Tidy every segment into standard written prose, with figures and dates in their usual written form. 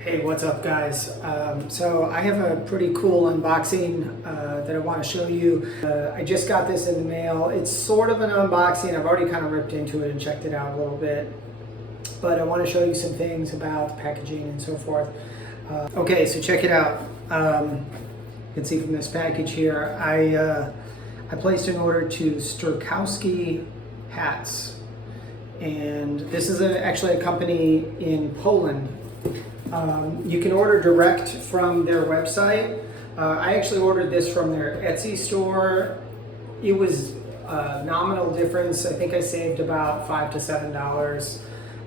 Hey, what's up guys? So I have a pretty cool unboxing that I want to show you. I just got this in the mail. It's sort of an unboxing. I've already kind of ripped into it and checked it out a little bit. But I want to show you some things about the packaging and so forth. Okay, so check it out. You can see from this package here, I placed an order to Sterkowski Hats. And this is actually a company in Poland. You can order direct from their website. I actually ordered this from their Etsy store. It was a nominal difference. I think I saved about $5 to $7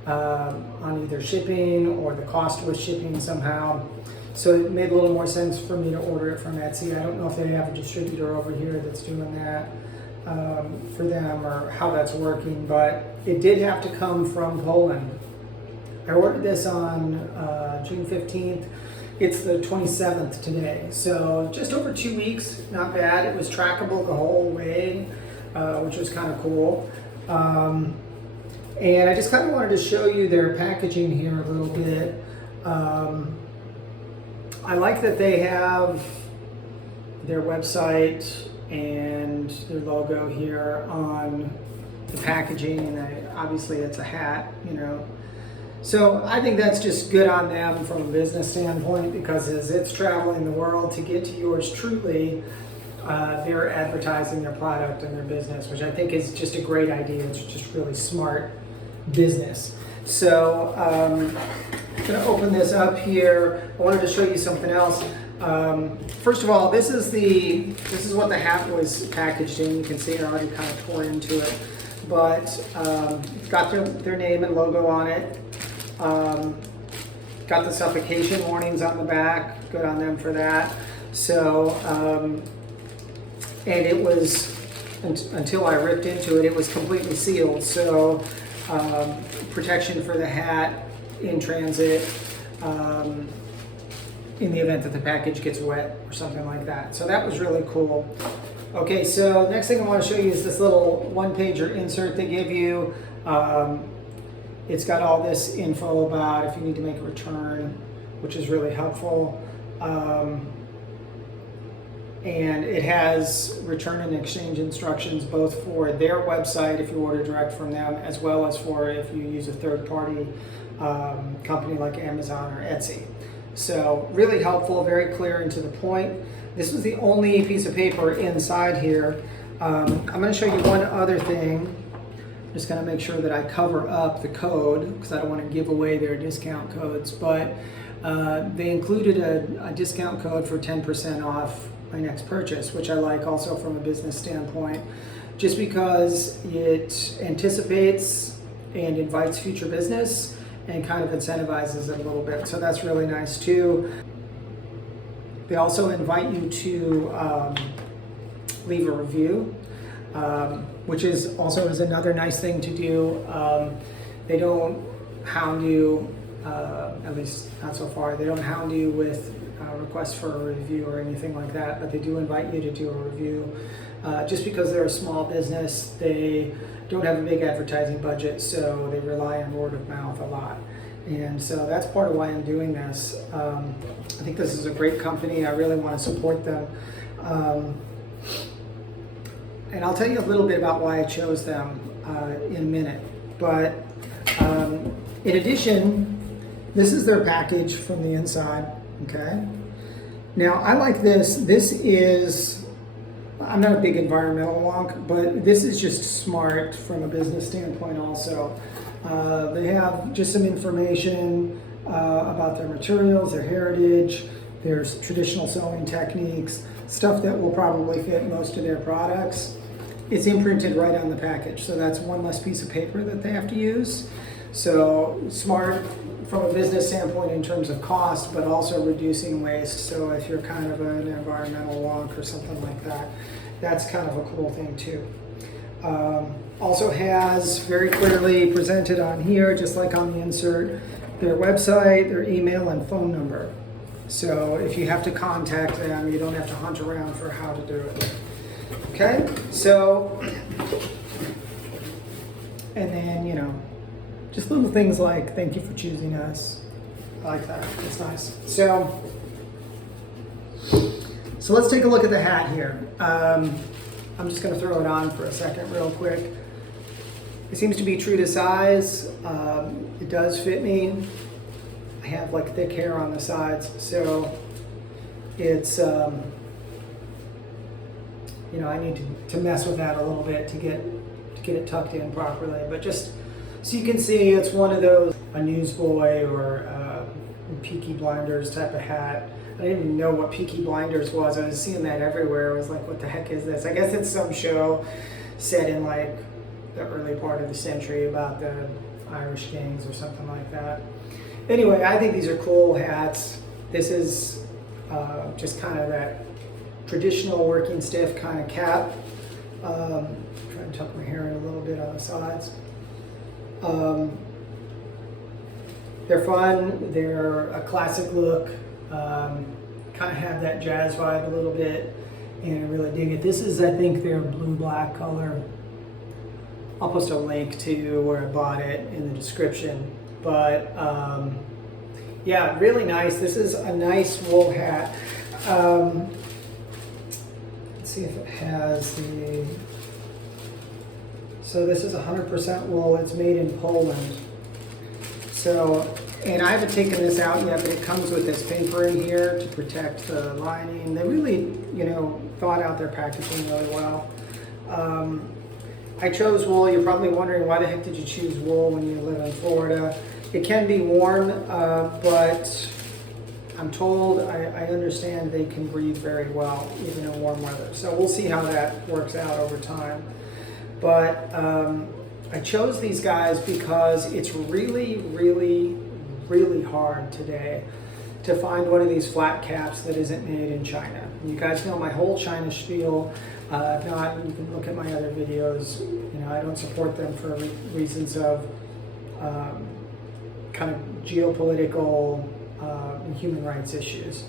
on either shipping or the cost was shipping somehow. So it made a little more sense for me to order it from Etsy. I don't know if they have a distributor over here that's doing that for them or how that's working, but it did have to come from Poland. I ordered this on June 15th. It's the 27th today. So just over 2 weeks, not bad. It was trackable the whole way, which was kind of cool. And I just kind of wanted to show you their packaging here a little bit. I like that they have their website and their logo here on the packaging, and obviously it's a hat, you know. So I think that's just good on them from a business standpoint, because as it's traveling the world to get to yours truly, they're advertising their product and their business, which I think is just a great idea. It's just really smart business. So I'm going to open this up here. I wanted to show you something else. First of all, this is what the hat was packaged in. You can see I already kind of tore into it, but it's got their name and logo on it. Got the suffocation warnings on the back. Good on them for that. So, and it was, until I ripped into it, it was completely sealed. So, protection for the hat in transit, in the event that the package gets wet or something like that. So that was really cool. Okay, so next thing I want to show you is this little one-pager insert they give you. It's got all this info about if you need to make a return, which is really helpful. And it has return and exchange instructions both for their website if you order direct from them, as well as for if you use a third-party company like Amazon or Etsy. So really helpful, very clear and to the point. This was the only piece of paper inside here. I'm going to show you one other thing. Just going to make sure that I cover up the code because I don't want to give away their discount codes, but they included a discount code for 10% off my next purchase, which I like also from a business standpoint, just because it anticipates and invites future business and kind of incentivizes it a little bit. So that's really nice too. They also invite you to leave a review. Which is also another nice thing to do. They don't hound you, at least not so far, they don't hound you with requests for a review or anything like that, but they do invite you to do a review. Just because they're a small business, they don't have a big advertising budget, so they rely on word of mouth a lot. And so that's part of why I'm doing this. I think this is a great company. I really want to support them. And I'll tell you a little bit about why I chose them in a minute. But in addition, this is their package from the inside, okay? Now, I like this. This is, I'm not a big environmental wonk, but this is just smart from a business standpoint also. They have just some information about their materials, their heritage, their traditional sewing techniques, stuff that will probably fit most of their products. It's imprinted right on the package, so that's one less piece of paper that they have to use. So smart from a business standpoint in terms of cost, but also reducing waste. So if you're kind of an environmental wonk or something like that, that's kind of a cool thing too. Also has very clearly presented on here, just like on the insert, their website, their email, and phone number. So if you have to contact them, you don't have to hunt around for how to do it. Okay, so, and then, you know, just little things like, thank you for choosing us. I like that. It's nice. So let's take a look at the hat here. I'm just going to throw it on for a second real quick. It seems to be true to size. It does fit me. I have like thick hair on the sides, so it's, you know, I need to mess with that a little bit to get it tucked in properly. But just so you can see, it's one of those, a Newsboy or Peaky Blinders type of hat. I didn't even know what Peaky Blinders was. I was seeing that everywhere. I was like, what the heck is this? I guess it's some show set in like the early part of the century about the Irish gangs or something like that. Anyway, I think these are cool hats. This is just kind of that traditional working stiff kind of cap. Try and tuck my hair in a little bit on the sides. They're fun. They're a classic look. Kind of have that jazz vibe a little bit, and I really dig it. This is, I think, their blue-black color. I'll post a link to where I bought it in the description. But yeah, really nice. This is a nice wool hat. Let's see if it has the... So this is 100% wool. It's made in Poland. So, and I haven't taken this out yet, but it comes with this paper in here to protect the lining. They really, you know, thought out their packaging really well. I chose wool. You're probably wondering, why the heck did you choose wool when you live in Florida? It can be worn, but I'm told, I understand they can breathe very well, even in warm weather. So we'll see how that works out over time. But I chose these guys because it's really, really, really hard today to find one of these flat caps that isn't made in China. You guys know my whole China spiel. If not, you can look at my other videos. You know, I don't support them for reasons of kind of geopolitical and human rights issues,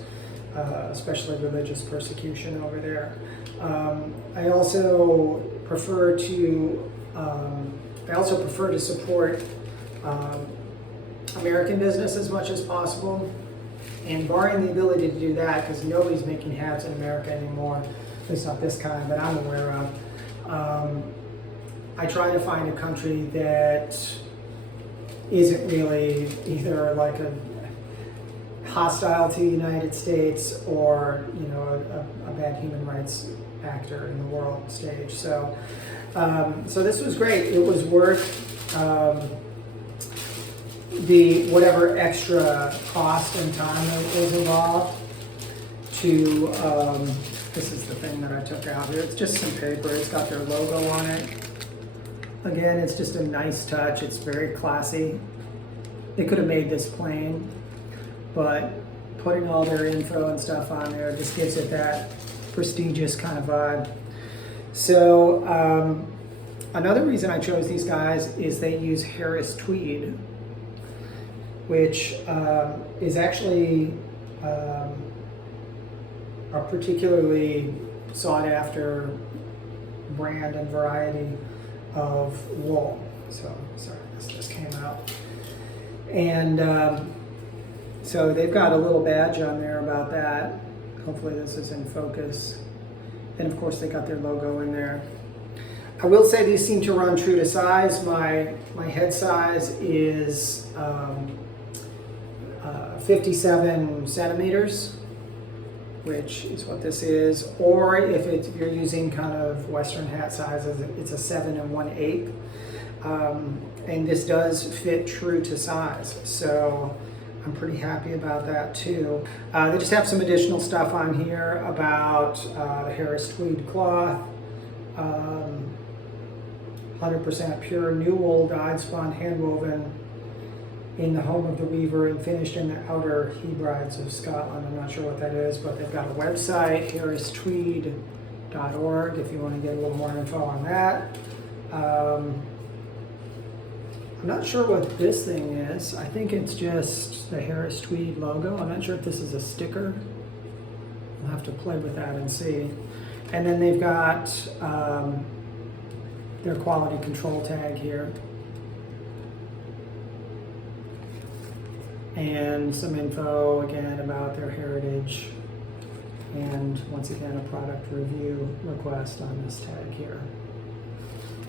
especially religious persecution over there. I also prefer to support American business as much as possible, and barring the ability to do that, because nobody's making hats in America anymore, at least not this kind that I'm aware of. I try to find a country that isn't really either like a hostile to the United States or, you know, a bad human rights actor in the world stage. So, so this was great. It was worth the whatever extra cost and time that was involved to, this is the thing that I took out here. It's just some paper. It's got their logo on it. Again, it's just a nice touch. It's very classy. They could have made this plain, but putting all their info and stuff on there just gives it that prestigious kind of vibe. So another reason I chose these guys is they use Harris tweed, which is actually a particularly sought after brand and variety of wool. So, sorry, this just came out. And so they've got a little badge on there about that. Hopefully this is in focus. And of course they got their logo in there. I will say these seem to run true to size. My head size is 57 centimeters, which is what this is. Or if you're using kind of Western hat sizes, it's a 7 1/8. And this does fit true to size. So I'm pretty happy about that too. They just have some additional stuff on here about the Harris tweed cloth, 100% pure new wool, dyed, spun, hand woven in the home of the weaver and finished in the outer Hebrides of Scotland. I'm not sure what that is, but they've got a website, harristweed.org, if you want to get a little more info on that. I'm not sure what this thing is. I think it's just the Harris Tweed logo. I'm not sure if this is a sticker. I'll have to play with that and see. And then they've got their quality control tag here. and some info again about their heritage, and once again a product review request on this tag here.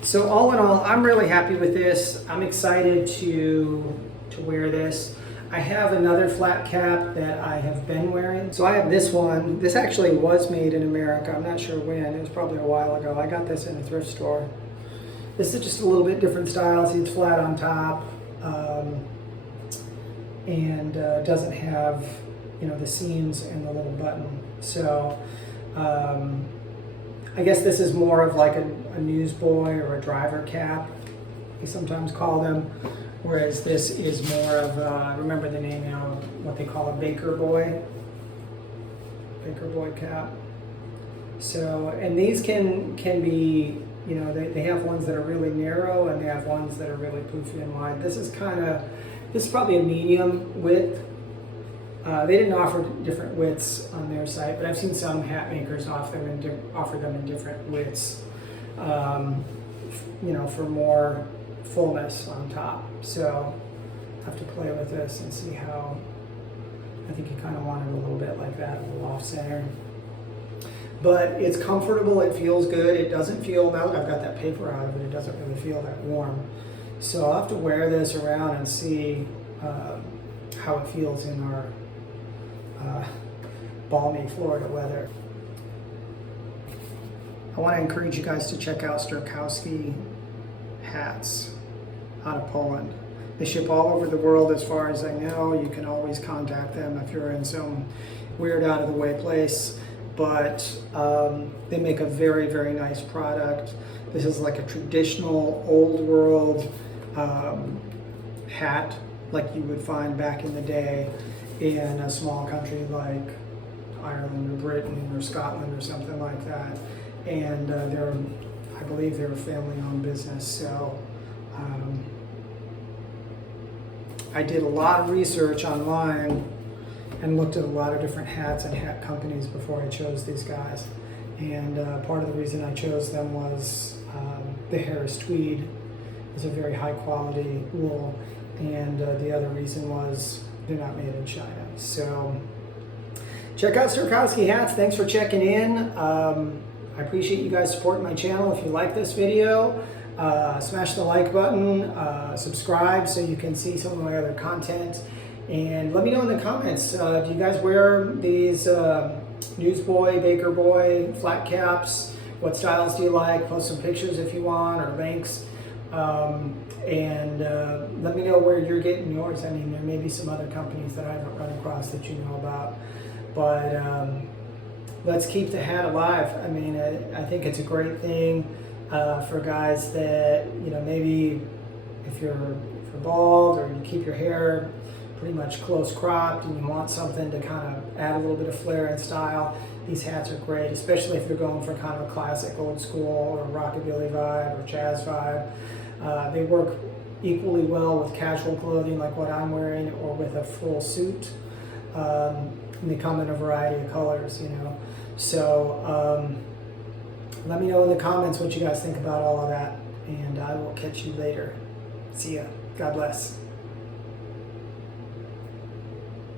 So all in all, I'm really happy with this. I'm excited to wear this. I have another flat cap that I have been wearing. So I have this one. This actually was made in America. I'm not sure when. It was probably a while ago. I got this in a thrift store. This is just a little bit different style. See, it's flat on top, and doesn't have, you know, the seams and the little button. So I guess this is more of like a newsboy or a driver cap, we sometimes call them. Whereas this is more of, I remember the name now, what they call a Baker Boy cap. So, and these can be, you know, they have ones that are really narrow and they have ones that are really poofy and wide. This is probably a medium width. They didn't offer different widths on their site, but I've seen some hat makers offer them in different widths, you know, for more fullness on top. So I have to play with this and see how. I think you kind of want it a little bit like that, a little off center. But it's comfortable, it feels good. It doesn't feel, now that I've got that paper out of it, it doesn't really feel that warm. So I'll have to wear this around and see how it feels in our balmy Florida weather. I want to encourage you guys to check out Sterkowski Hats out of Poland. They ship all over the world as far as I know. You can always contact them if you're in some weird out of the way place, but they make a very, very nice product. This is like a traditional old world hat like you would find back in the day in a small country like Ireland or Britain or Scotland or something like that. And I believe they're a family-owned business. So I did a lot of research online and looked at a lot of different hats and hat companies before I chose these guys. And part of the reason I chose them was the Harris tweed is a very high quality wool, and the other reason was they're not made in China. So check out Sterkowski Hats. Thanks for checking in. I appreciate you guys supporting my channel. If you like this video, smash the like button, subscribe so you can see some of my other content, and let me know in the comments, do you guys wear these Newsboy, Baker Boy flat caps? What styles do you like? Post some pictures if you want, or links, and let me know where you're getting yours. I mean, there may be some other companies that I haven't run across that you know about, but let's keep the hat alive. I mean, I think it's a great thing for guys that, you know, maybe if you're bald or you keep your hair pretty much close cropped and you want something to kind of add a little bit of flair and style, these hats are great, especially if you're going for kind of a classic old school or rockabilly vibe or jazz vibe. They work equally well with casual clothing like what I'm wearing or with a full suit. And they come in a variety of colors, you know. So let me know in the comments what you guys think about all of that, and I will catch you later. See ya. God bless.